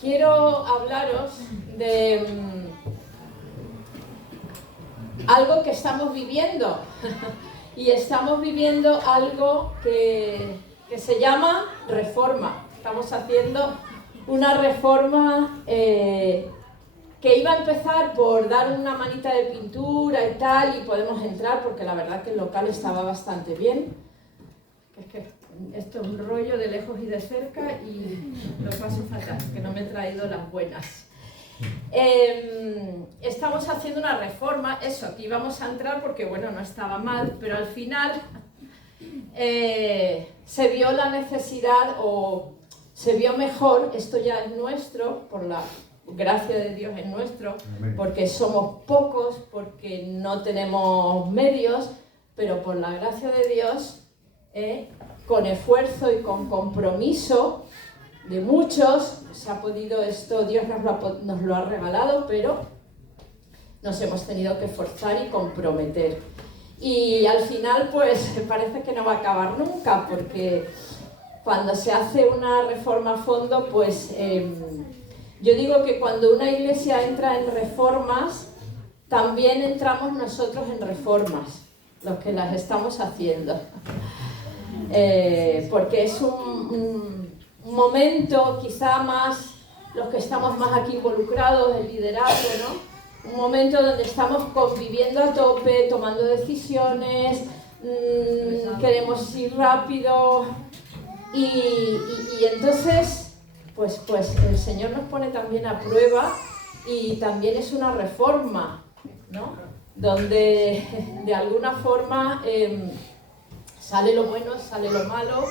quiero hablaros de algo que estamos viviendo. Y estamos viviendo algo que se llama reforma. Estamos haciendo una reforma que iba a empezar por dar una manita de pintura y tal, y podemos entrar porque la verdad que el local estaba bastante bien. Es que esto es un rollo de lejos y de cerca y lo paso fatal, que no me he traído las buenas. Estamos haciendo una reforma, eso, aquí íbamos a entrar porque bueno, no estaba mal, pero al final se vio la necesidad o se vio mejor, esto ya es nuestro, por la gracia de Dios es nuestro, porque somos pocos, porque no tenemos medios, pero por la gracia de Dios, con esfuerzo y con compromiso de muchos, se ha podido esto, Dios nos lo ha regalado, pero nos hemos tenido que esforzar y comprometer. Y al final, pues, parece que no va a acabar nunca, porque cuando se hace una reforma a fondo, pues, yo digo que cuando una iglesia entra en reformas, también entramos nosotros en reformas, los que las estamos haciendo. Porque es un momento, quizá más, los que estamos más aquí involucrados, el liderazgo, ¿no? Un momento donde estamos conviviendo a tope, tomando decisiones, queremos ir rápido y entonces pues el Señor nos pone también a prueba y también es una reforma, ¿no? Donde de alguna forma sale lo bueno, sale lo malo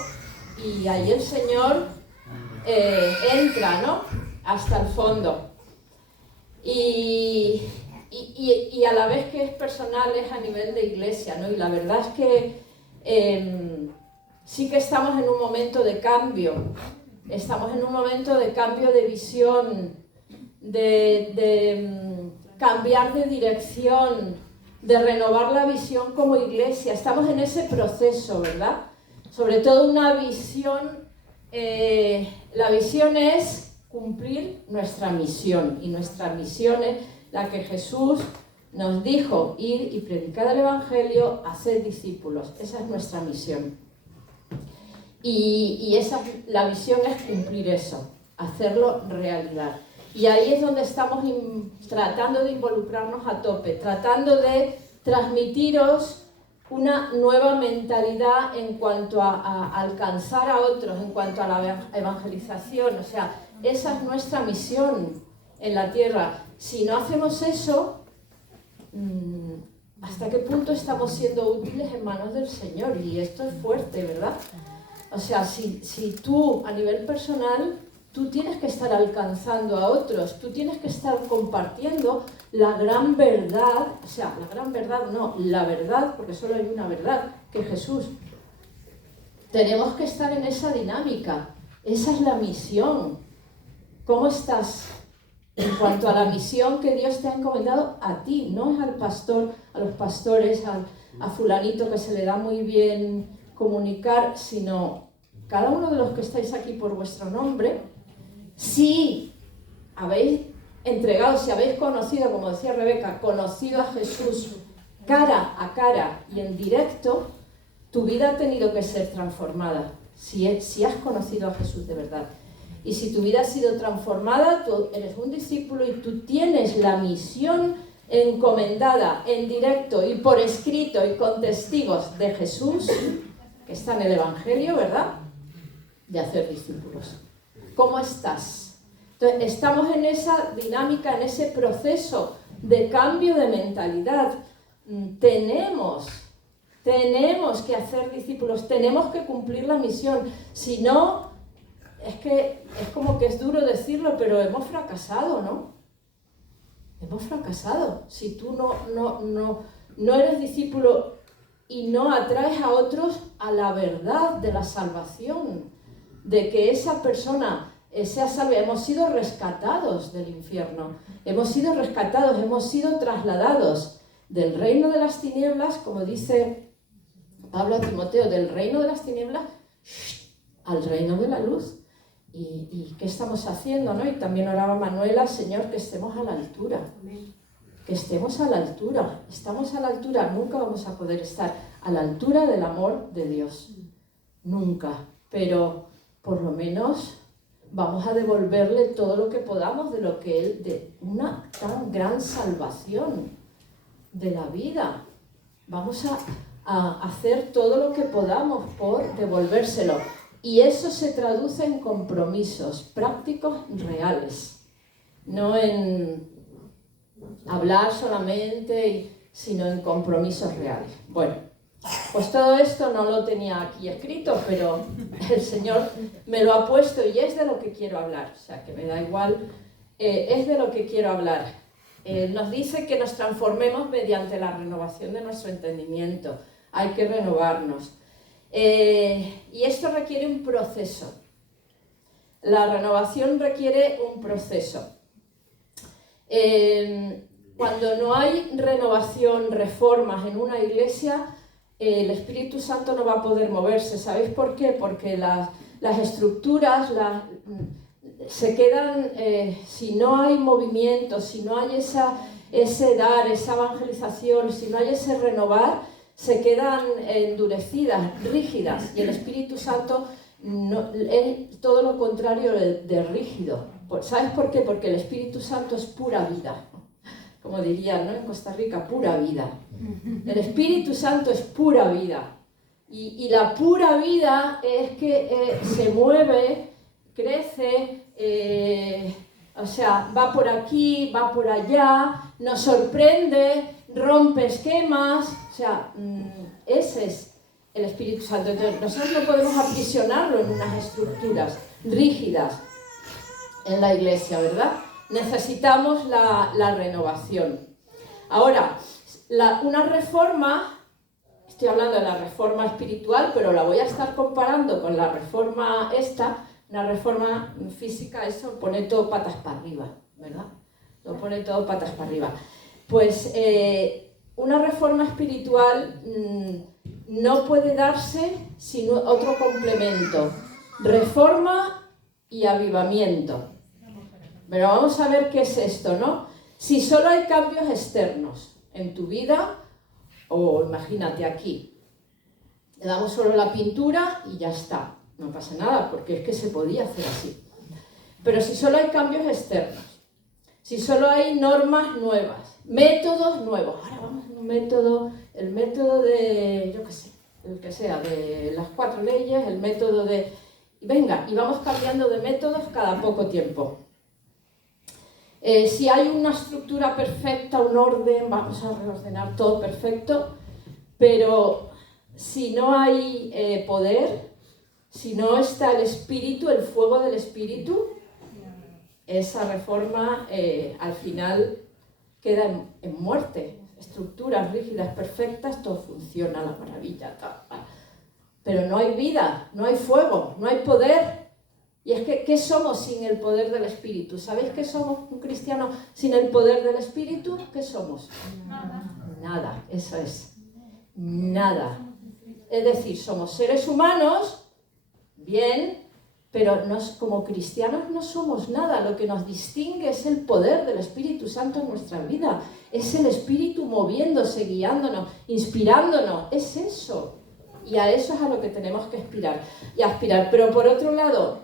y ahí el Señor entra, ¿no? Hasta el fondo. Y a la vez que es personal, es a nivel de iglesia, ¿no? Y la verdad es que sí que estamos en un momento de cambio. Estamos en un momento de cambio de visión, de cambiar de dirección, de renovar la visión como iglesia. Estamos en ese proceso, ¿verdad? Sobre todo una visión, la visión es cumplir nuestra misión, y nuestra misión es la que Jesús nos dijo: ir y predicar el Evangelio, hacer discípulos. Esa es nuestra misión. Y la visión es cumplir eso, hacerlo realidad. Y ahí es donde estamos tratando de involucrarnos a tope, tratando de transmitiros una nueva mentalidad en cuanto a alcanzar a otros, en cuanto a la evangelización. O sea, esa es nuestra misión en la tierra. Si no hacemos eso, ¿hasta qué punto estamos siendo útiles en manos del Señor? Y esto es fuerte, ¿verdad? O sea, si tú, a nivel personal, tú tienes que estar alcanzando a otros, tú tienes que estar compartiendo la gran verdad, o sea, la gran verdad no, la verdad, porque solo hay una verdad, que es Jesús. Tenemos que estar en esa dinámica, esa es la misión. ¿Cómo estás en cuanto a la misión que Dios te ha encomendado a ti? No es al pastor, a los pastores, a fulanito que se le da muy bien comunicar, sino cada uno de los que estáis aquí por vuestro nombre. Si habéis entregado, si habéis conocido, como decía Rebeca, conocido a Jesús cara a cara y en directo, tu vida ha tenido que ser transformada, si has conocido a Jesús de verdad. Y si tu vida ha sido transformada, tú eres un discípulo y tú tienes la misión encomendada en directo y por escrito y con testigos de Jesús, que está en el Evangelio, ¿verdad?, de hacer discípulos. ¿Cómo estás? Entonces, estamos en esa dinámica, en ese proceso de cambio de mentalidad. Tenemos que hacer discípulos, tenemos que cumplir la misión. Si no, es que es como que es duro decirlo, pero hemos fracasado, ¿no? Hemos fracasado. Si tú no eres discípulo y no atraes a otros a la verdad de la salvación, de que esa persona sea salva. Hemos sido rescatados del infierno, hemos sido rescatados, hemos sido trasladados del reino de las tinieblas, como dice Pablo a Timoteo, del reino de las tinieblas al reino de la luz. ¿Y qué estamos haciendo, no? Y también oraba Manuela, Señor, que estemos a la altura. Que estemos a la altura. Estamos a la altura, nunca vamos a poder estar a la altura del amor de Dios. Nunca. Pero por lo menos vamos a devolverle todo lo que podamos de lo que Él, de una tan gran salvación de la vida. Vamos a hacer todo lo que podamos por devolvérselo. Y eso se traduce en compromisos prácticos reales. No en hablar solamente, sino en compromisos reales. Bueno, pues todo esto no lo tenía aquí escrito, pero el Señor me lo ha puesto y es de lo que quiero hablar. O sea, que me da igual, es de lo que quiero hablar. Nos dice que nos transformemos mediante la renovación de nuestro entendimiento. Hay que renovarnos. Y esto requiere un proceso. La renovación requiere un proceso. Cuando no hay renovación, reformas en una iglesia, el Espíritu Santo no va a poder moverse. ¿Sabéis por qué? Porque las estructuras se quedan, si no hay movimiento, si no hay ese dar, esa evangelización, si no hay ese renovar, se quedan endurecidas, rígidas, y el Espíritu Santo no, es todo lo contrario de rígido. ¿Sabes por qué? Porque el Espíritu Santo es pura vida, como dirían, ¿no? En Costa Rica, pura vida. El Espíritu Santo es pura vida, y la pura vida es que se mueve, crece, o sea, va por aquí, va por allá, nos sorprende, rompe esquemas, o sea, ese es el Espíritu Santo. Entonces, nosotros no podemos aprisionarlo en unas estructuras rígidas en la iglesia, ¿verdad? Necesitamos la renovación. Ahora, una reforma, estoy hablando de la reforma espiritual, pero la voy a estar comparando con la reforma esta. Una reforma física, eso pone todo patas para arriba, ¿verdad? Lo pone todo patas para arriba. Pues una reforma espiritual no puede darse sin otro complemento. Reforma y avivamiento. Pero vamos a ver qué es esto, ¿no? Si solo hay cambios externos en tu vida, o imagínate aquí, le damos solo la pintura y ya está. No pasa nada, porque es que se podía hacer así. Pero si solo hay cambios externos, si solo hay normas nuevas, métodos nuevos, ahora vamos a un método, el método de, yo qué sé, el que sea, de las 4 leyes, el método de... Venga, y vamos cambiando de métodos cada poco tiempo. Si hay una estructura perfecta, un orden, vamos a reordenar todo perfecto, pero si no hay poder, si no está el Espíritu, el fuego del Espíritu, esa reforma al final queda en muerte. Estructuras rígidas, perfectas, todo funciona a la maravilla. Pero no hay vida, no hay fuego, no hay poder. Y es que, ¿qué somos sin el poder del Espíritu? ¿Sabéis qué somos un cristiano sin el poder del Espíritu? ¿Qué somos? Nada. Nada, eso es. Nada. Es decir, somos seres humanos, bien, pero como cristianos no somos nada. Lo que nos distingue es el poder del Espíritu Santo en nuestra vida. Es el Espíritu moviéndose, guiándonos, inspirándonos. Es eso. Y a eso es a lo que tenemos que aspirar. Pero por otro lado,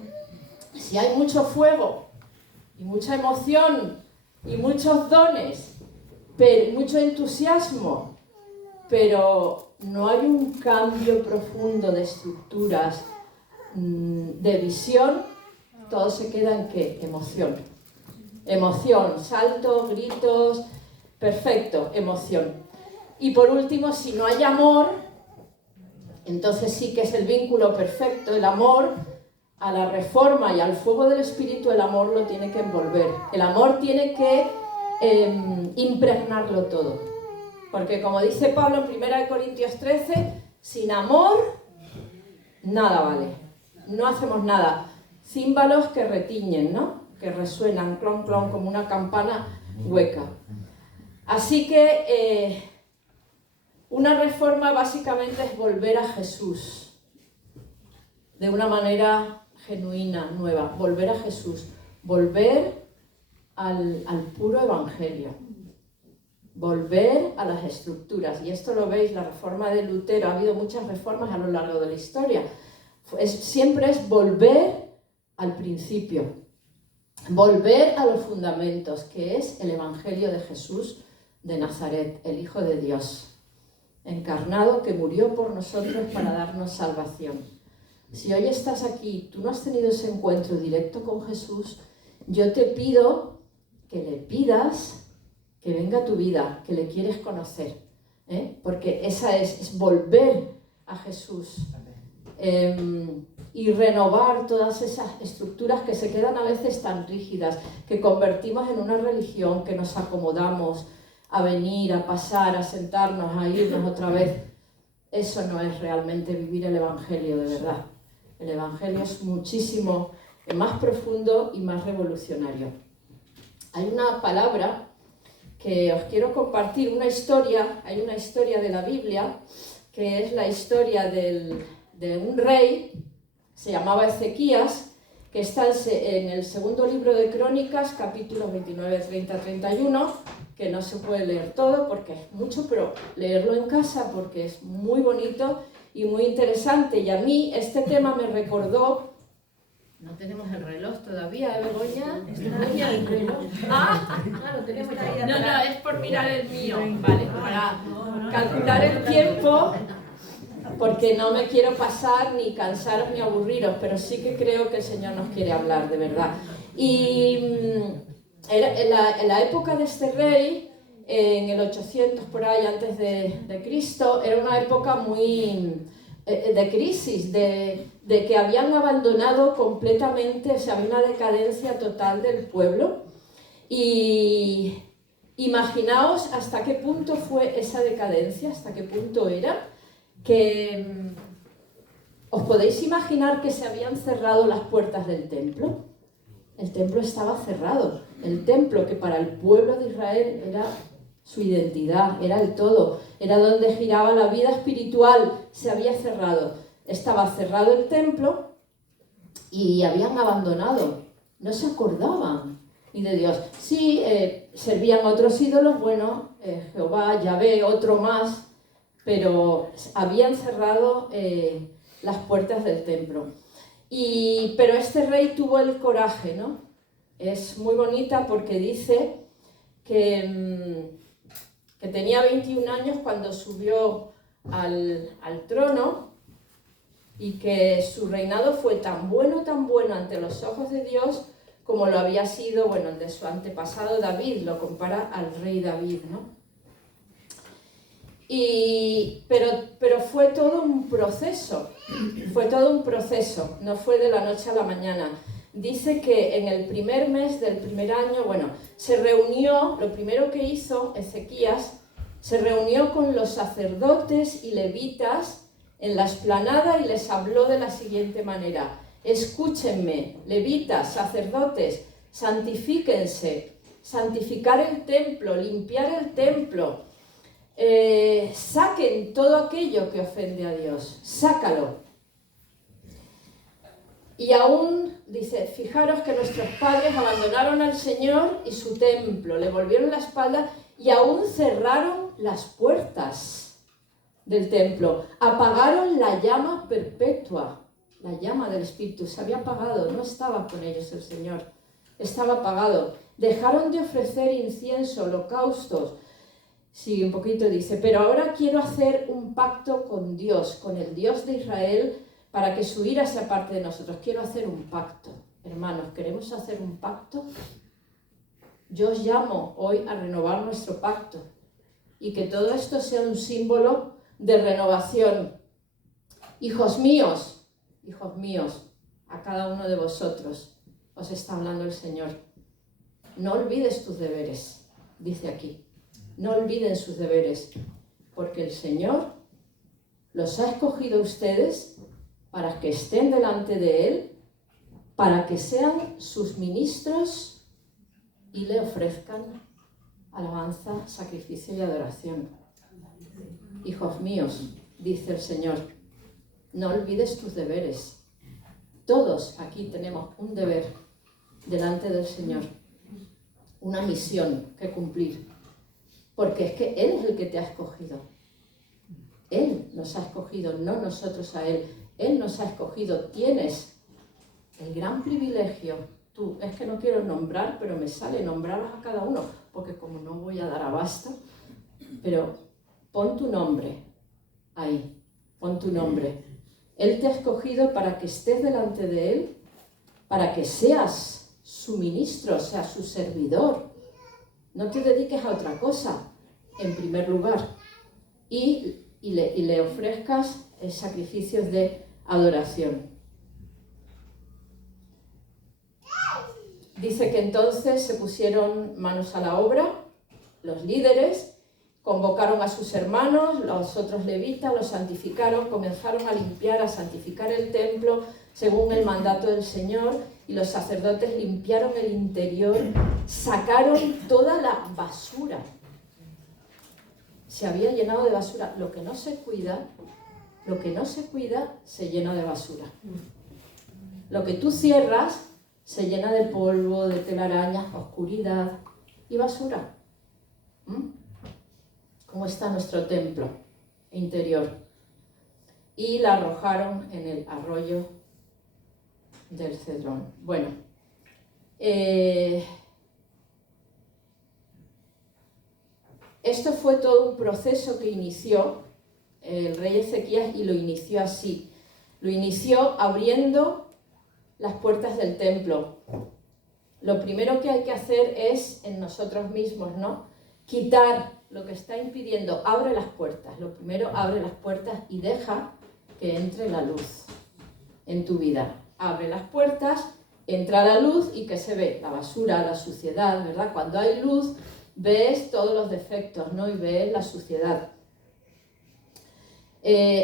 si hay mucho fuego y mucha emoción y muchos dones, mucho entusiasmo, pero no hay un cambio profundo de estructuras, de visión, todo se queda en ¿qué? Emoción. Emoción, saltos, gritos, perfecto, emoción. Y por último, si no hay amor, entonces sí que es el vínculo perfecto, el amor a la reforma y al fuego del Espíritu, el amor lo tiene que envolver. El amor tiene que impregnarlo todo. Porque como dice Pablo en 1 Corintios 13, sin amor, nada vale. No hacemos nada. Címbalos que retiñen, ¿no? Que resuenan, clon, clon, como una campana hueca. Así que una reforma básicamente es volver a Jesús de una manera genuina, nueva, volver a Jesús, volver al puro evangelio, volver a las estructuras. Y esto lo veis, la reforma de Lutero, ha habido muchas reformas a lo largo de la historia. Siempre es volver al principio, volver a los fundamentos, que es el evangelio de Jesús de Nazaret, el Hijo de Dios, encarnado, que murió por nosotros para darnos salvación. Si hoy estás aquí, tú no has tenido ese encuentro directo con Jesús, yo te pido que le pidas que venga a tu vida, que le quieres conocer, porque esa es volver a Jesús y renovar todas esas estructuras que se quedan a veces tan rígidas, que convertimos en una religión, que nos acomodamos a venir, a pasar, a sentarnos, a irnos otra vez. Eso no es realmente vivir el Evangelio de verdad. El Evangelio es muchísimo más profundo y más revolucionario. Hay una palabra que os quiero compartir, una historia, hay una historia de la Biblia, que es la historia de un rey, se llamaba Ezequías, que está en el segundo libro de Crónicas, capítulos 29, 30, 31, que no se puede leer todo porque es mucho, pero leerlo en casa porque es muy bonito y muy interesante. Y a mí este tema me recordó... No tenemos el reloj todavía, Begoña. ¿Está aquí el reloj? Lo tenemos ahí. No, es por mirar el mío, ¿vale? Para calcular el tiempo, porque no me quiero pasar ni cansaros ni aburriros, pero sí que creo que el Señor nos quiere hablar, de verdad. Y en la época de este rey, en el 800 por ahí antes de Cristo, era una época muy de crisis, de que habían abandonado completamente, o sea, había una decadencia total del pueblo. Y imaginaos hasta qué punto fue esa decadencia, hasta qué punto era, que os podéis imaginar que se habían cerrado las puertas del templo. El templo estaba cerrado. El templo, que para el pueblo de Israel era su identidad, era el todo, era donde giraba la vida espiritual, se había cerrado. Estaba cerrado el templo y habían abandonado, no se acordaban ni de Dios. Sí, servían a otros ídolos, bueno, Jehová, Yahvé, otro más, pero habían cerrado las puertas del templo. Pero este rey tuvo el coraje, ¿no? Es muy bonita porque dice que tenía 21 años cuando subió al trono y que su reinado fue tan bueno pero los ojos de Dios como lo había sido, bueno, el de su antepasado David, lo compara al rey David, ¿no? Pero fue todo un proceso, no fue de la noche a la mañana. Dice que en el primer mes del primer año, bueno, se reunió, lo primero que hizo Ezequías, se reunió con los sacerdotes y levitas en la explanada y les habló de la siguiente manera: escúchenme, levitas, sacerdotes, santifíquense, santificar el templo, limpiar el templo, saquen todo aquello que ofende a Dios, sácalo. Y aún, dice, fijaros que nuestros padres abandonaron al Señor y su templo, le volvieron la espalda y aún cerraron las puertas del templo, apagaron la llama perpetua, la llama del Espíritu, se había apagado, no estaba con ellos el Señor, estaba apagado, dejaron de ofrecer incienso, holocaustos. Sí, un poquito dice, pero ahora quiero hacer un pacto con Dios, con el Dios de Israel, para que su ira se aparte de nosotros. Quiero hacer un pacto. Hermanos, ¿queremos hacer un pacto? Yo os llamo hoy a renovar nuestro pacto y que todo esto sea un símbolo de renovación. Hijos míos, a cada uno de vosotros os está hablando el Señor. No olvides tus deberes, dice aquí. No olviden sus deberes, porque el Señor los ha escogido a ustedes para que estén delante de Él, para que sean sus ministros y le ofrezcan alabanza, sacrificio y adoración. Hijos míos, dice el Señor, no olvides tus deberes. Todos aquí tenemos un deber delante del Señor, una misión que cumplir, porque es que Él es el que te ha escogido. Él nos ha escogido, no nosotros a Él. Él nos ha escogido. Tienes el gran privilegio. Tú, es que no quiero nombrar, pero me sale nombrarlos a cada uno, porque como no voy a dar abasto, pero pon tu nombre ahí, pon tu nombre. Él te ha escogido para que estés delante de Él, para que seas su ministro, seas su servidor. No te dediques a otra cosa, en primer lugar, y le ofrezcas sacrificios de adoración. Dice que entonces se pusieron manos a la obra, los líderes, convocaron a sus hermanos, los otros levitas, los santificaron, comenzaron a limpiar, a santificar el templo según el mandato del Señor, y los sacerdotes limpiaron el interior, sacaron toda la basura. Se había llenado de basura. Lo que no se cuida se llena de basura. Lo que tú cierras se llena de polvo, de telarañas, oscuridad y basura. ¿Cómo está nuestro templo interior? Y la arrojaron en el arroyo del Cedrón. Bueno, esto fue todo un proceso que inició el rey Ezequías, y lo inició así. Lo inició abriendo las puertas del templo. Lo primero que hay que hacer es en nosotros mismos, ¿no? Quitar lo que está impidiendo. Abre las puertas. Lo primero, abre las puertas y deja que entre la luz en tu vida. Abre las puertas, entra la luz, y ¿qué se ve? La basura, la suciedad, ¿verdad? Cuando hay luz ves todos los defectos, ¿no? Y ves la suciedad.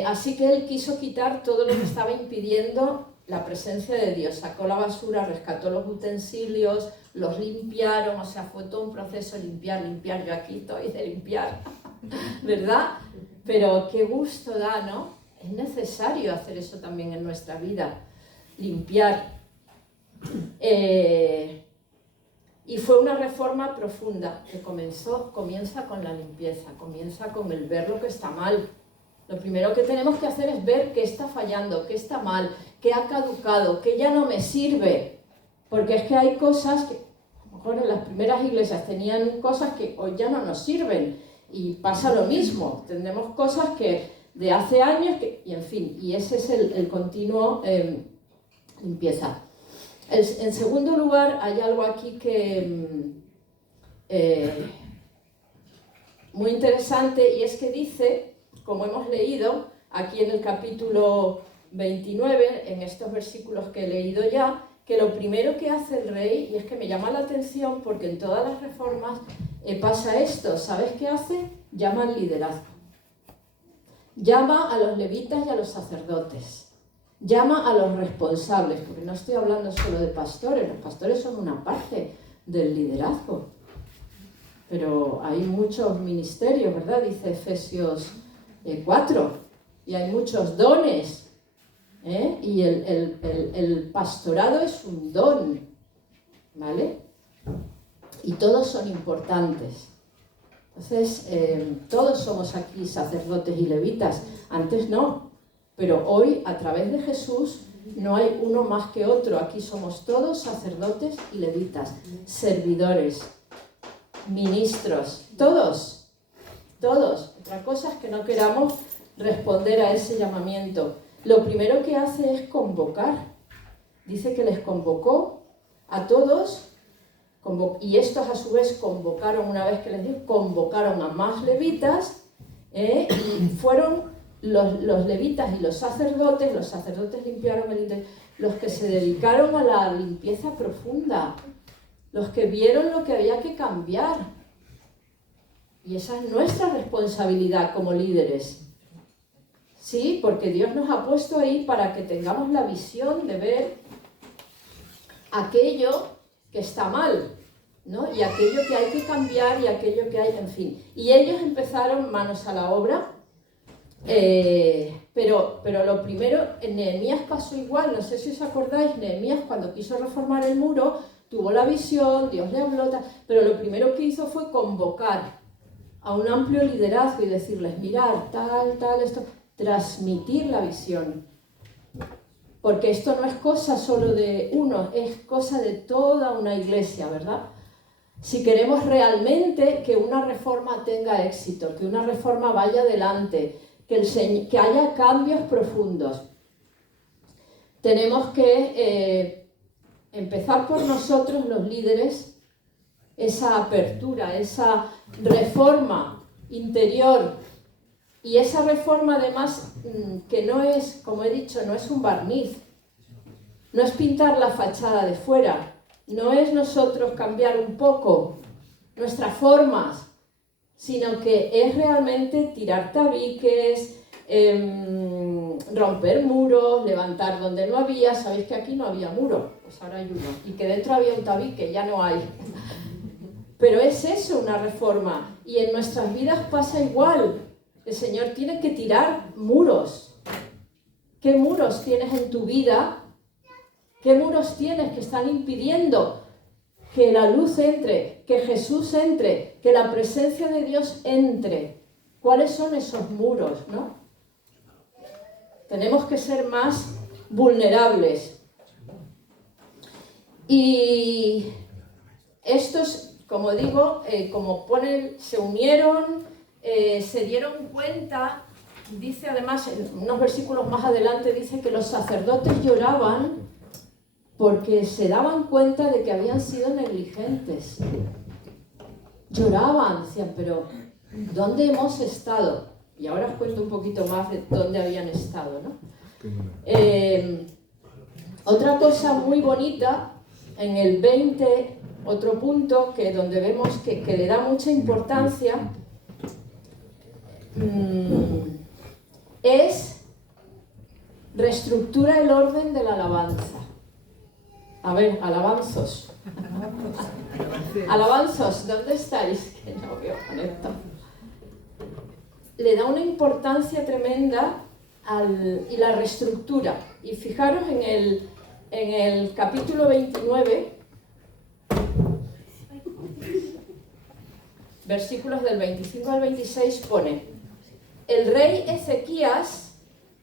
Así que él quiso quitar todo lo que estaba impidiendo la presencia de Dios. Sacó la basura, rescató los utensilios, los limpiaron, o sea, fue todo un proceso limpiar. Yo aquí estoy de limpiar, ¿verdad? Pero qué gusto da, ¿no? Es necesario hacer eso también en nuestra vida, limpiar. Y fue una reforma profunda que comienza con la limpieza, comienza con el ver lo que está mal. Lo primero que tenemos que hacer es ver qué está fallando, qué está mal, qué ha caducado, qué ya no me sirve. Porque es que hay cosas que, a lo mejor en las primeras iglesias tenían cosas que hoy ya no nos sirven. Y pasa lo mismo, tenemos cosas que de hace años, y en fin, y ese es el continuo limpieza. En segundo lugar, hay algo aquí que muy interesante, y es que dice, como hemos leído aquí en el capítulo 29, en estos versículos que he leído ya, que lo primero que hace el rey, y es que me llama la atención porque en todas las reformas pasa esto, ¿sabes qué hace? Llama al liderazgo. Llama a los levitas y a los sacerdotes. Llama a los responsables, porque no estoy hablando solo de pastores, los pastores son una parte del liderazgo. Pero hay muchos ministerios, ¿verdad? Dice Efesios 4, y hay muchos dones, y el pastorado es un don, ¿vale? Y todos son importantes. Entonces, todos somos aquí sacerdotes y levitas. Antes no, pero hoy, a través de Jesús, no hay uno más que otro. Aquí somos todos sacerdotes y levitas, servidores, ministros, todos. Otra cosa es que no queramos responder a ese llamamiento. Lo primero que hace es convocar. Dice que les convocó a todos, y estos a su vez convocaron, una vez que les dio, convocaron a más levitas, y fueron los levitas y los sacerdotes limpiaron el interior, los que se dedicaron a la limpieza profunda, los que vieron lo que había que cambiar. Y esa es nuestra responsabilidad como líderes. Sí, porque Dios nos ha puesto ahí para que tengamos la visión de ver aquello que está mal, ¿no? Y aquello que hay que cambiar y aquello que hay, en fin. Y ellos empezaron manos a la obra. Pero lo primero, en Nehemías pasó igual, no sé si os acordáis, Nehemías cuando quiso reformar el muro, tuvo la visión, Dios le habló, pero lo primero que hizo fue convocar a un amplio liderazgo y decirles, mirad, tal, esto, transmitir la visión. Porque esto no es cosa solo de uno, es cosa de toda una iglesia, ¿verdad? Si queremos realmente que una reforma tenga éxito, que una reforma vaya adelante, que haya cambios profundos, tenemos que empezar por nosotros los líderes, esa apertura, esa reforma interior. Y esa reforma además que no es, como he dicho, no es un barniz, no es pintar la fachada de fuera, no es nosotros cambiar un poco nuestras formas, sino que es realmente tirar tabiques, romper muros, levantar donde no había. Sabéis que aquí no había muro, pues ahora hay uno, y que dentro había un tabique, ya no hay. Pero es eso, una reforma, y en nuestras vidas pasa igual. El Señor tiene que tirar muros. ¿Qué muros tienes en tu vida? ¿Qué muros tienes que están impidiendo que la luz entre, que Jesús entre, que la presencia de Dios entre? ¿Cuáles son esos muros, no? Tenemos que ser más vulnerables. Y estos, como digo, como ponen, se unieron, se dieron cuenta, dice además, en unos versículos más adelante, dice que los sacerdotes lloraban porque se daban cuenta de que habían sido negligentes. Lloraban, decían, pero ¿dónde hemos estado? Y ahora os cuento un poquito más de dónde habían estado, ¿no? Otra cosa muy bonita, en el 20, otro punto que donde vemos que le da mucha importancia, es reestructura el orden de la alabanza. A ver, alabanzos. Alabanzos, ¿dónde estáis? Que no veo con esto. Le da una importancia tremenda y la reestructura. Y fijaros en el capítulo 29, versículos del 25 al 26 pone: el rey Ezequías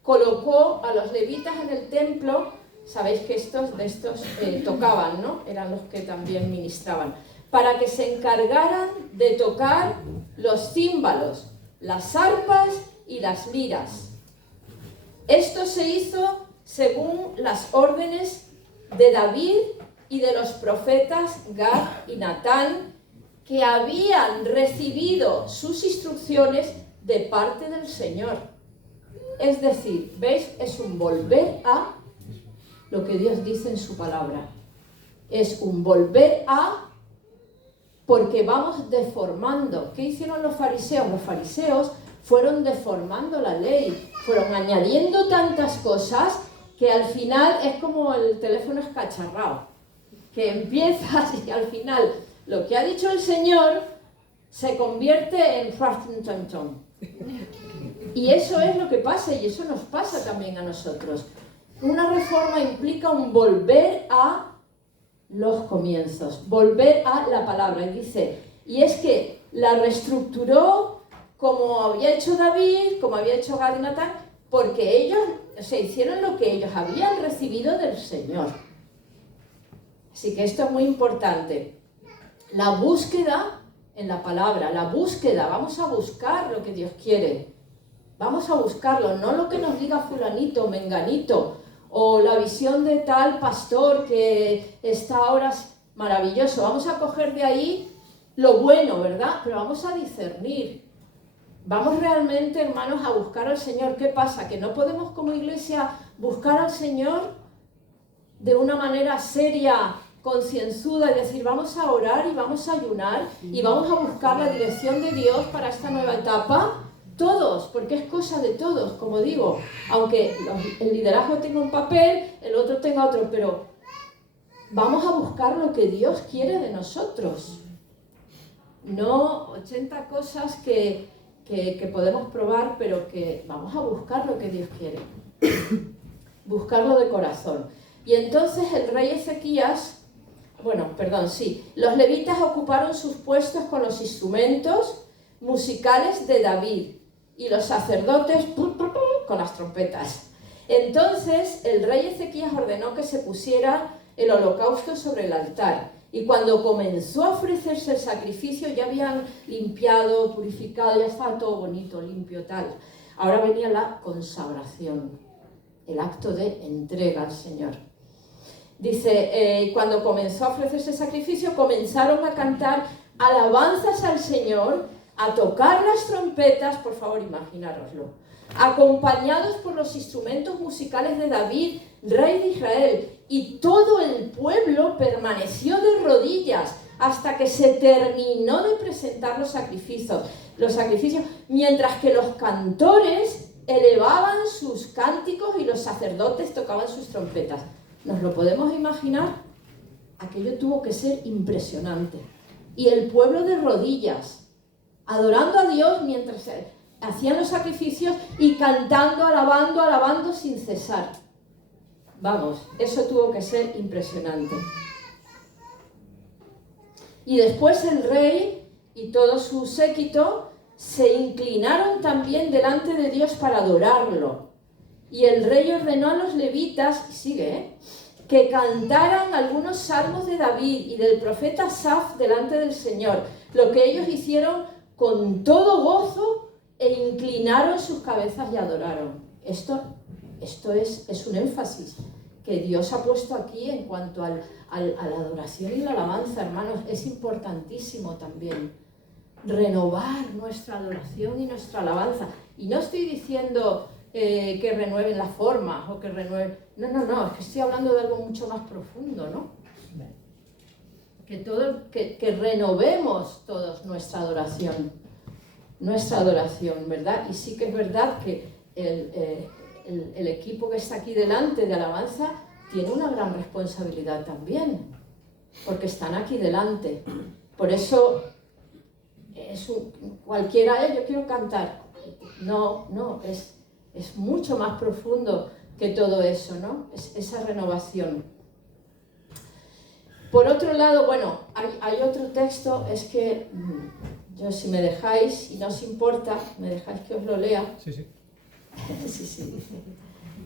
colocó a los levitas en el templo. Sabéis que estos tocaban, ¿no? Eran los que también ministraban. Para que se encargaran de tocar los címbalos, las arpas y las liras. Esto se hizo según las órdenes de David y de los profetas Gad y Natán, que habían recibido sus instrucciones de parte del Señor. Es decir, ¿veis? Es un volver a lo que Dios dice en su palabra. Es un volver a, porque vamos deformando. ¿Qué hicieron los fariseos? Los fariseos fueron deformando la ley, fueron añadiendo tantas cosas que al final es como el teléfono escacharrado, que empiezas y al final lo que ha dicho el Señor se convierte en frafton. Y eso es lo que pasa, y eso nos pasa también a nosotros. Una reforma implica un volver a los comienzos, volver a la palabra. Y dice, y es que la reestructuró como había hecho David, como había hecho Gad y Natán, porque ellos hicieron lo que ellos habían recibido del Señor. Así que esto es muy importante. La búsqueda en la palabra, la búsqueda, vamos a buscar lo que Dios quiere. Vamos a buscarlo, no lo que nos diga fulanito, menganito, o la visión de tal pastor que está ahora maravilloso. Vamos a coger de ahí lo bueno, ¿verdad? Pero vamos a discernir. Vamos realmente, hermanos, a buscar al Señor. ¿Qué pasa? Que no podemos como iglesia buscar al Señor de una manera seria, concienzuda, y decir, vamos a orar y vamos a ayunar y vamos a buscar la dirección de Dios para esta nueva etapa. Todos, porque es cosa de todos, como digo, aunque el liderazgo tenga un papel, el otro tenga otro, pero vamos a buscar lo que Dios quiere de nosotros. No 80 cosas que que podemos probar, pero que vamos a buscar lo que Dios quiere. Buscarlo de corazón. Y entonces el rey Ezequías, los levitas ocuparon sus puestos con los instrumentos musicales de David y los sacerdotes con las trompetas. Entonces el rey Ezequías ordenó que se pusiera el holocausto sobre el altar. Y cuando comenzó a ofrecerse el sacrificio, ya habían limpiado, purificado, ya estaba todo bonito, limpio, tal. Ahora venía la consagración, el acto de entrega al Señor. Dice, cuando comenzó a ofrecerse el sacrificio, comenzaron a cantar alabanzas al Señor, a tocar las trompetas, por favor, imaginároslo, acompañados por los instrumentos musicales de David, rey de Israel, y todo el pueblo permaneció de rodillas hasta que se terminó de presentar los sacrificios, mientras que los cantores elevaban sus cánticos y los sacerdotes tocaban sus trompetas. ¿Nos lo podemos imaginar? Aquello tuvo que ser impresionante. Y el pueblo de rodillas, adorando a Dios mientras hacían los sacrificios y cantando, alabando sin cesar. Vamos, eso tuvo que ser impresionante. Y después el rey y todo su séquito se inclinaron también delante de Dios para adorarlo. Y el rey ordenó a los levitas, que cantaran algunos salmos de David y del profeta Asaf delante del Señor, lo que ellos hicieron con todo gozo e inclinaron sus cabezas y adoraron. Esto es un énfasis que Dios ha puesto aquí en cuanto a la adoración y la alabanza, hermanos. Es importantísimo también renovar nuestra adoración y nuestra alabanza. Y no estoy diciendo que renueven la forma o que renueven... No, es que estoy hablando de algo mucho más profundo, ¿no? Que renovemos todos nuestra adoración, ¿verdad? Y sí que es verdad que el equipo que está aquí delante de alabanza tiene una gran responsabilidad también, porque están aquí delante. Por eso cualquiera, yo quiero cantar. No, es mucho más profundo que todo eso, ¿no? Es esa renovación. Por otro lado, hay otro texto, es que yo, si me dejáis, y no os importa, me dejáis que os lo lea. Sí. Sí.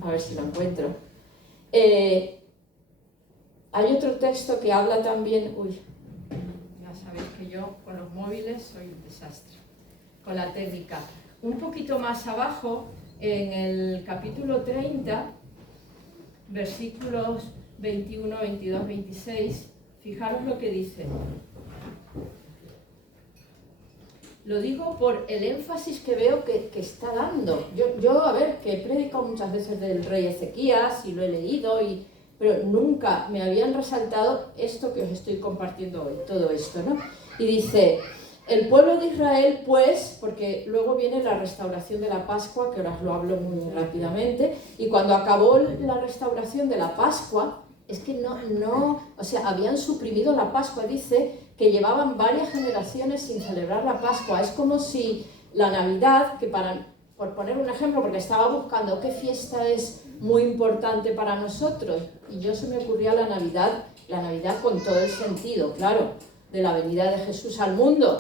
A ver si lo encuentro. Hay otro texto que habla también... Ya sabéis que yo con los móviles soy un desastre, con la técnica. Un poquito más abajo, en el capítulo 30, versículos 21, 22, 26, fijaros lo que dice. Lo digo por el énfasis que veo que está dando. Yo, que he predicado muchas veces del rey Ezequías y lo he leído, pero nunca me habían resaltado esto que os estoy compartiendo hoy, todo esto, ¿no? Y dice, el pueblo de Israel, pues, porque luego viene la restauración de la Pascua, que ahora os lo hablo muy rápidamente, y cuando acabó la restauración de la Pascua, es que habían suprimido la Pascua, dice que llevaban varias generaciones sin celebrar la Pascua. Es como si la Navidad, por poner un ejemplo, porque estaba buscando qué fiesta es muy importante para nosotros, y yo se me ocurría la Navidad con todo el sentido, claro, de la venida de Jesús al mundo,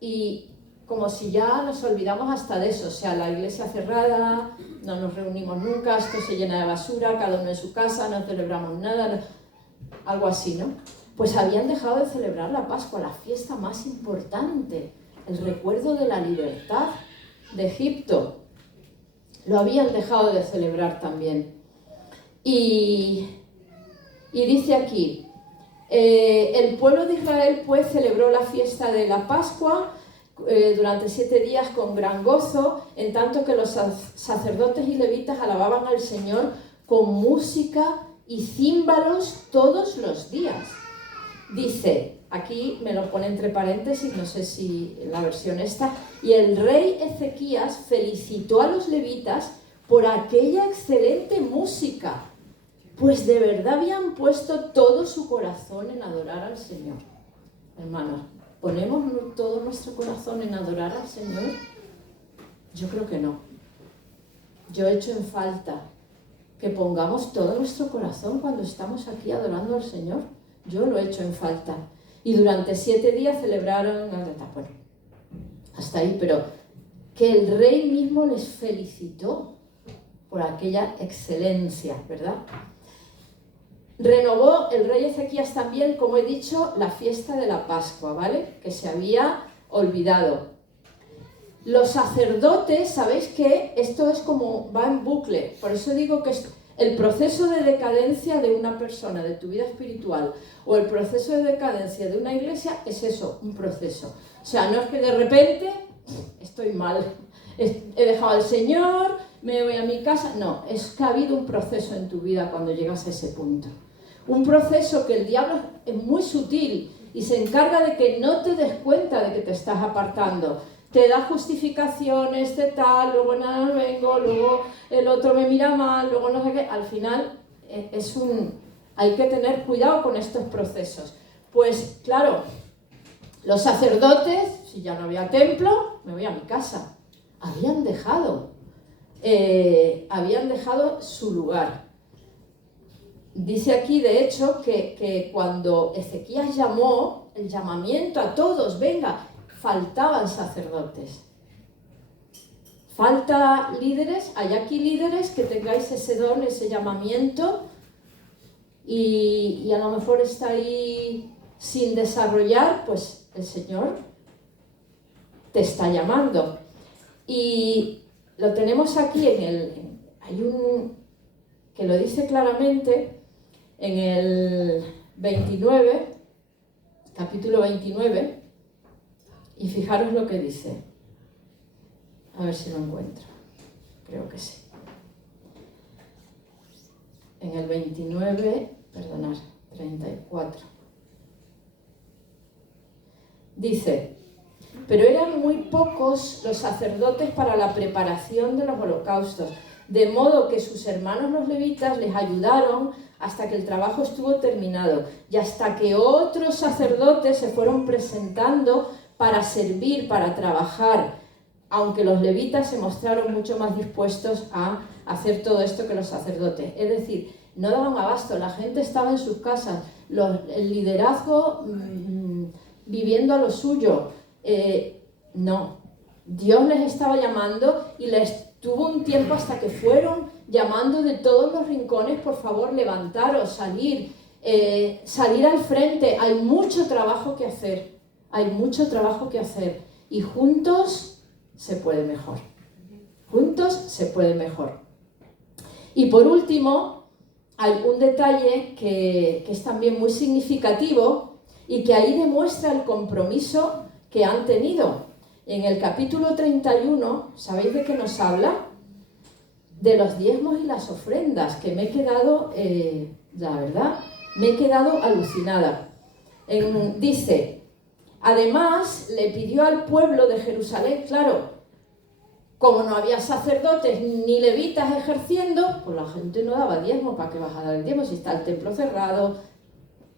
y como si ya nos olvidamos hasta de eso, la iglesia cerrada, no nos reunimos nunca, esto se llena de basura, cada uno en su casa, no celebramos nada, algo así, ¿no? Pues habían dejado de celebrar la Pascua, la fiesta más importante, el recuerdo de la libertad de Egipto. Lo habían dejado de celebrar también. Y dice aquí, el pueblo de Israel pues celebró la fiesta de la Pascua durante 7 días con gran gozo, en tanto que los sacerdotes y levitas alababan al Señor con música y címbalos todos los días. Dice, aquí me lo pone entre paréntesis, no sé si la versión esta, y el rey Ezequías felicitó a los levitas por aquella excelente música, pues de verdad habían puesto todo su corazón en adorar al Señor. Hermanos, ¿ponemos todo nuestro corazón en adorar al Señor? Yo creo que no. Yo he hecho en falta que pongamos todo nuestro corazón cuando estamos aquí adorando al Señor. Yo lo he hecho en falta. Y durante 7 días celebraron, bueno, hasta ahí, pero que el rey mismo les felicitó por aquella excelencia, ¿verdad? Renovó el rey Ezequías también, como he dicho, la fiesta de la Pascua, ¿vale? Que se había olvidado. Los sacerdotes, ¿sabéis qué? Esto es como, va en bucle, por eso digo que el proceso de decadencia de una persona, de tu vida espiritual, o el proceso de decadencia de una iglesia, es eso, un proceso. O sea, no es que de repente estoy mal, he dejado al Señor, me voy a mi casa. No, es que ha habido un proceso en tu vida cuando llegas a ese punto. Un proceso que el diablo es muy sutil y se encarga de que no te des cuenta de que te estás apartando. Te da justificaciones de tal, luego nada, no vengo, luego el otro me mira mal, luego no sé qué. Al final hay que tener cuidado con estos procesos. Pues claro, los sacerdotes, si ya no había templo, me voy a mi casa. Habían dejado su lugar. Dice aquí, de hecho, que cuando Ezequías llamó, el llamamiento a todos, venga, faltaban sacerdotes. Falta líderes, hay aquí líderes que tengáis ese don, ese llamamiento, y a lo mejor está ahí sin desarrollar, pues el Señor te está llamando. Y lo tenemos aquí hay un que lo dice claramente en el 29, capítulo 29, y fijaros lo que dice. A ver si lo encuentro. Creo que sí. En el 29, perdonad, 34. Dice: pero eran muy pocos los sacerdotes para la preparación de los holocaustos, de modo que sus hermanos los levitas les ayudaron hasta que el trabajo estuvo terminado y hasta que otros sacerdotes se fueron presentando para servir, para trabajar, aunque los levitas se mostraron mucho más dispuestos a hacer todo esto que los sacerdotes. Es decir, no daban abasto, la gente estaba en sus casas, el liderazgo viviendo a lo suyo. No, Dios les estaba llamando y les tuvo un tiempo hasta que fueron llamando de todos los rincones: por favor, levantaros, salir al frente. Hay mucho trabajo que hacer, y juntos se puede mejor. Y por último, hay un detalle que es también muy significativo y que ahí demuestra el compromiso que han tenido. En el capítulo 31, ¿sabéis de qué nos habla? De los diezmos y las ofrendas, que me he quedado, la verdad, me he quedado alucinada. Dice: además le pidió al pueblo de Jerusalén, claro, como no había sacerdotes ni levitas ejerciendo, pues la gente no daba diezmo. ¿Para qué vas a dar el diezmo si está el templo cerrado?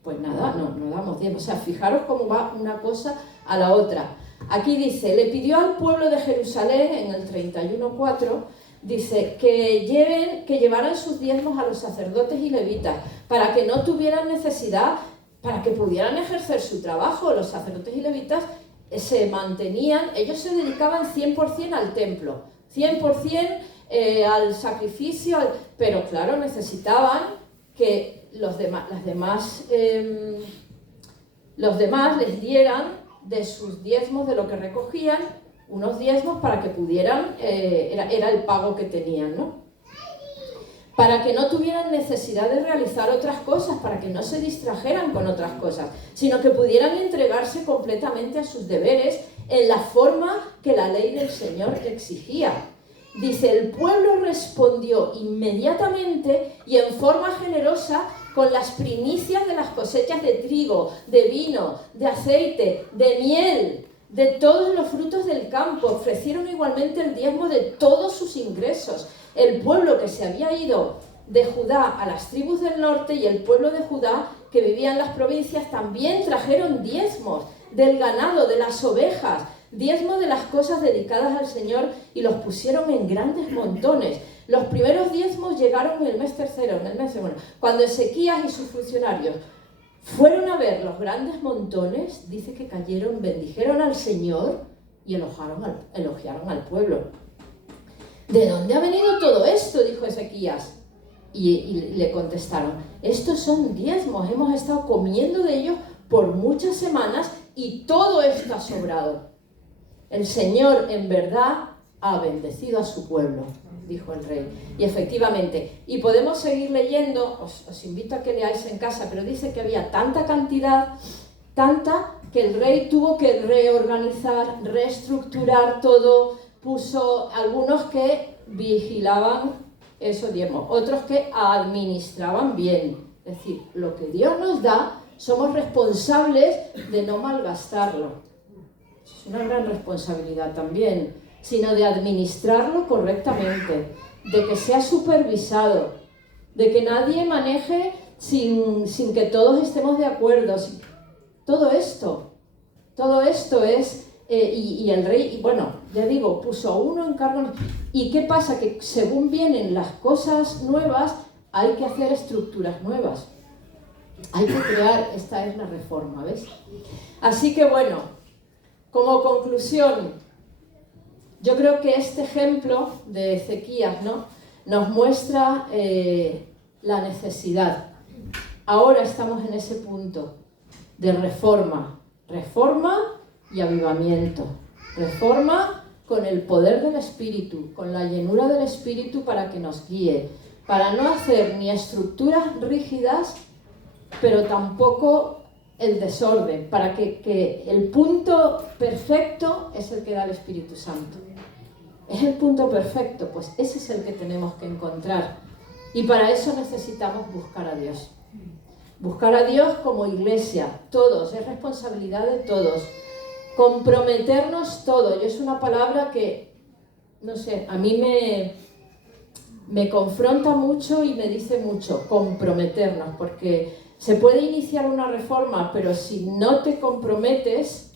Pues nada, no damos diezmo. O sea, fijaros cómo va una cosa a la otra. Aquí dice: le pidió al pueblo de Jerusalén, en el 31:4, dice que llevaran sus diezmos a los sacerdotes y levitas, para que no tuvieran necesidad, para que pudieran ejercer su trabajo. Los sacerdotes y levitas se mantenían, ellos se dedicaban 100% al templo, 100% al sacrificio, pero claro, necesitaban que los demás les dieran de sus diezmos, de lo que recogían, unos diezmos para que pudieran, era el pago que tenían, ¿no? Para que no tuvieran necesidad de realizar otras cosas, para que no se distrajeran con otras cosas, sino que pudieran entregarse completamente a sus deberes en la forma que la ley del Señor exigía. Dice: el pueblo respondió inmediatamente y en forma generosa con las primicias de las cosechas de trigo, de vino, de aceite, de miel, de todos los frutos del campo. Ofrecieron igualmente el diezmo de todos sus ingresos. El pueblo que se había ido de Judá a las tribus del norte y el pueblo de Judá que vivía en las provincias también trajeron diezmos del ganado, de las ovejas, diezmo de las cosas dedicadas al Señor y los pusieron en grandes montones. Los primeros diezmos llegaron en el mes tercero, en el mes segundo. Cuando Ezequías y sus funcionarios fueron a ver los grandes montones, dice que cayeron, bendijeron al Señor y elogiaron al pueblo. ¿De dónde ha venido todo esto?, dijo Ezequías. Y le contestaron, estos son diezmos, hemos estado comiendo de ellos por muchas semanas y todo esto ha sobrado. El Señor en verdad ha bendecido a su pueblo, dijo el rey. Y efectivamente, y podemos seguir leyendo, os invito a que leáis en casa, pero dice que había tanta cantidad, tanta, que el rey tuvo que reorganizar, reestructurar todo, puso algunos que vigilaban esos diezmos, otros que administraban bien. Es decir, lo que Dios nos da, somos responsables de no malgastarlo. Es una gran responsabilidad también, sino de administrarlo correctamente, de que sea supervisado, de que nadie maneje sin que todos estemos de acuerdo. Todo esto es... y el rey, bueno, ya digo, puso a uno en cargo. ¿Y qué pasa? Que según vienen las cosas nuevas, hay que hacer estructuras nuevas. Hay que crear, esta es la reforma, ¿ves? Así que bueno, como conclusión, yo creo que este ejemplo de Ezequías, ¿no?, nos muestra la necesidad. Ahora estamos en ese punto de reforma y avivamiento. Reforma con el poder del Espíritu, con la llenura del Espíritu para que nos guíe, para no hacer ni estructuras rígidas, pero tampoco el desorden, para que el punto perfecto es el que da el Espíritu Santo. Es el punto perfecto, pues ese es el que tenemos que encontrar. Y para eso necesitamos buscar a Dios. Buscar a Dios como iglesia, todos, es responsabilidad de todos. Comprometernos todo, y es una palabra que, no sé, a mí me confronta mucho y me dice mucho, comprometernos, porque se puede iniciar una reforma, pero si no te comprometes,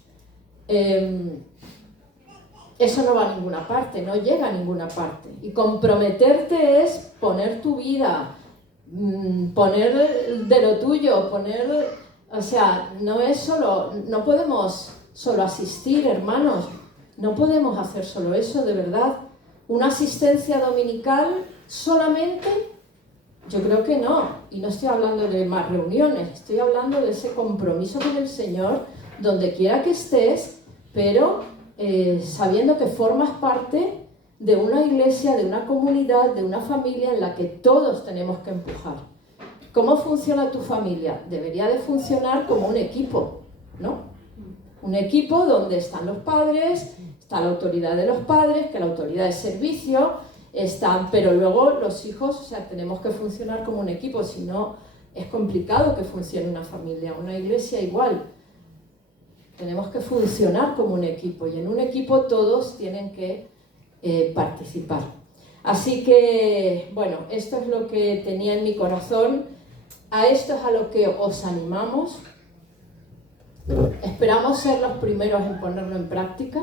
eso no va a ninguna parte, no llega a ninguna parte. Y comprometerte es poner tu vida, poner de lo tuyo, o sea, no es solo, no podemos solo asistir, hermanos, no podemos hacer solo eso, de verdad. Una asistencia dominical solamente, yo creo que no, y no estoy hablando de más reuniones, estoy hablando de ese compromiso con el Señor, donde quiera que estés, pero sabiendo que formas parte de una iglesia, de una comunidad, de una familia en la que todos tenemos que empujar. ¿Cómo funciona tu familia? Debería de funcionar como un equipo, ¿no? Un equipo donde están los padres, está la autoridad de los padres, que la autoridad de servicio, pero luego los hijos, o sea, tenemos que funcionar como un equipo, si no es complicado que funcione una familia, una iglesia igual. Tenemos que funcionar como un equipo y en un equipo todos tienen que participar. Así que, bueno, esto es lo que tenía en mi corazón, a esto es a lo que os animamos. Esperamos ser los primeros en ponerlo en práctica,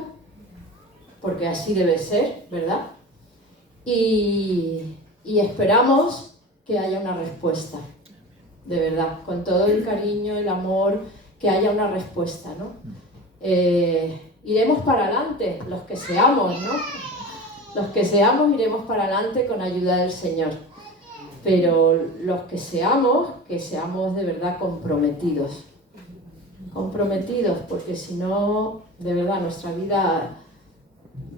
porque así debe ser, ¿verdad? Y esperamos que haya una respuesta, de verdad, con todo el cariño, el amor, que haya una respuesta, ¿no? Iremos para adelante, los que seamos, ¿no? Los que seamos iremos para adelante con ayuda del Señor, pero los que seamos de verdad comprometidos, porque si no, de verdad, nuestra vida,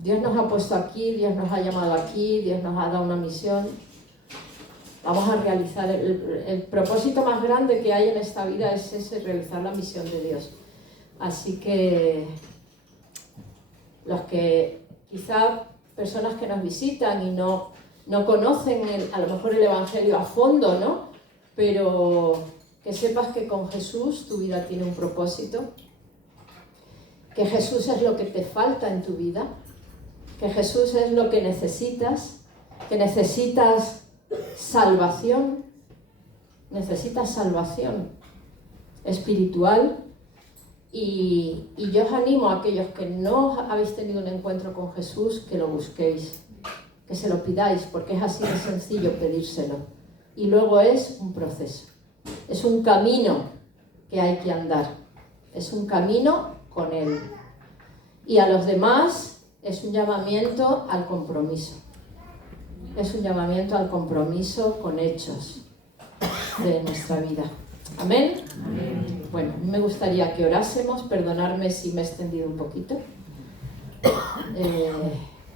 Dios nos ha puesto aquí, Dios nos ha llamado aquí, Dios nos ha dado una misión. Vamos a realizar, el propósito más grande que hay en esta vida es ese, realizar la misión de Dios. Así que los que quizá personas que nos visitan y no conocen a lo mejor el Evangelio a fondo, ¿no? Pero que sepas que con Jesús tu vida tiene un propósito, que Jesús es lo que te falta en tu vida, que Jesús es lo que necesitas, que necesitas salvación espiritual Y yo os animo a aquellos que no habéis tenido un encuentro con Jesús, que lo busquéis, que se lo pidáis, porque es así de sencillo pedírselo. Y luego es un proceso, es un camino que hay que andar, es un camino con Él. Y a los demás es un llamamiento al compromiso, es un llamamiento al compromiso con hechos de nuestra vida. ¿Amén? Amén. Bueno, me gustaría que orásemos, perdonadme si me he extendido un poquito.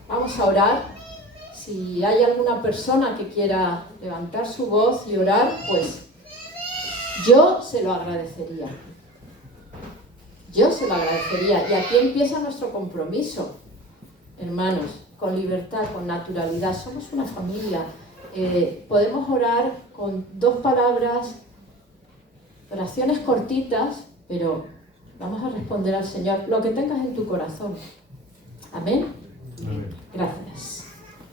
Vamos a orar. Si hay alguna persona que quiera levantar su voz y orar, pues yo se lo agradecería. Yo se lo agradecería. Y aquí empieza nuestro compromiso, hermanos, con libertad, con naturalidad. Somos una familia. Podemos orar con 2 palabras, oraciones cortitas, pero vamos a responder al Señor lo que tengas en tu corazón. Amén. Amén. Gracias.